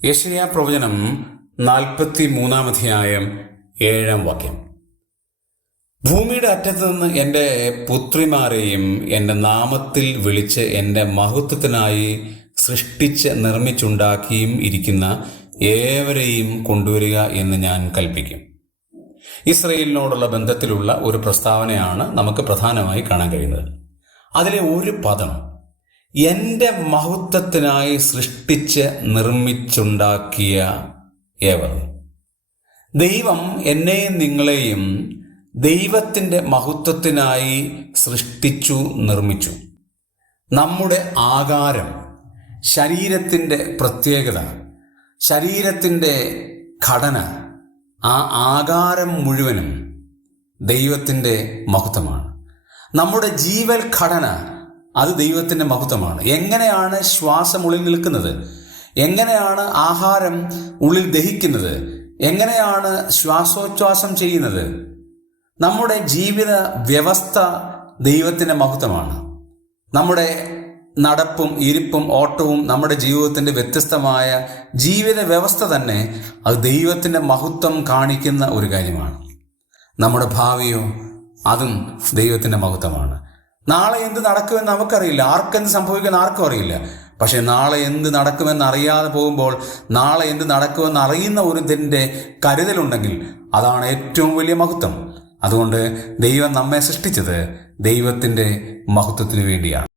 യെശയ്യാ പ്രവചനം 43-ാം അധ്യായം 7-ാം വാക്യം. ഭൂമിയുടെ അറ്റത്തു നിന്ന് എൻ്റെ പുത്രിമാരെയും എൻ്റെ നാമത്തിൽ വിളിച്ച് എൻ്റെ മഹത്വത്തിനായി സൃഷ്ടിച്ച് നിർമ്മിച്ചുണ്ടാക്കിയും ഇരിക്കുന്ന ഏവരെയും കൊണ്ടുവരിക എന്ന് ഞാൻ കൽപ്പിക്കും. ഇസ്രയേലിനോടുള്ള ബന്ധത്തിലുള്ള ഒരു പ്രസ്താവനയാണ് നമുക്ക് പ്രധാനമായി കാണാൻ കഴിയുന്നത്. അതിലെ ഒരു പദം എൻ്റെ മഹത്വത്തിനായി സൃഷ്ടിച്ച് നിർമ്മിച്ചുണ്ടാക്കിയ ഏവർ. ദൈവം എന്നെയും നിങ്ങളെയും ദൈവത്തിൻ്റെ മഹത്വത്തിനായി സൃഷ്ടിച്ചു നിർമ്മിച്ചു. നമ്മുടെ ആകാരം, ശരീരത്തിൻ്റെ പ്രത്യേകത, ശരീരത്തിൻ്റെ ഘടന, ആ ആകാരം മുഴുവനും ദൈവത്തിൻ്റെ മഹത്വമാണ്. നമ്മുടെ ജീവൽ ഘടന അത് ദൈവത്തിൻ്റെ മഹത്വമാണ്. എങ്ങനെയാണ് ശ്വാസം ഉള്ളിൽ നിൽക്കുന്നത്, എങ്ങനെയാണ് ആഹാരം ഉള്ളിൽ ദഹിക്കുന്നത്, എങ്ങനെയാണ് ശ്വാസോച്ഛ്വാസം ചെയ്യുന്നത്, നമ്മുടെ ജീവിത വ്യവസ്ഥ ദൈവത്തിൻ്റെ മഹത്വമാണ്. നമ്മുടെ നടപ്പും ഇരിപ്പും ഓട്ടവും നമ്മുടെ ജീവിതത്തിൻ്റെ വ്യത്യസ്തമായ ജീവിത വ്യവസ്ഥ തന്നെ അത് ദൈവത്തിൻ്റെ മഹത്വം കാണിക്കുന്ന ഒരു കാര്യമാണ്. നമ്മുടെ ഭാവിയോ അതും ദൈവത്തിൻ്റെ മഹത്വമാണ്. നാളെ എന്ത് നടക്കുമെന്ന് നമുക്കറിയില്ല, ആർക്കെന്ത് സംഭവിക്കുമെന്ന് ആർക്കും അറിയില്ല. പക്ഷെ നാളെ എന്ത് നടക്കുമെന്ന് അറിയാതെ പോകുമ്പോൾ നാളെ എന്ത് നടക്കുമെന്ന് അറിയുന്ന ഒരു ഇതിൻ്റെ കരുതലുണ്ടെങ്കിൽ അതാണ് ഏറ്റവും വലിയ മഹത്വം. അതുകൊണ്ട് ദൈവം നമ്മെ സൃഷ്ടിച്ചത് ദൈവത്തിൻ്റെ മഹത്വത്തിന് വേണ്ടിയാണ്.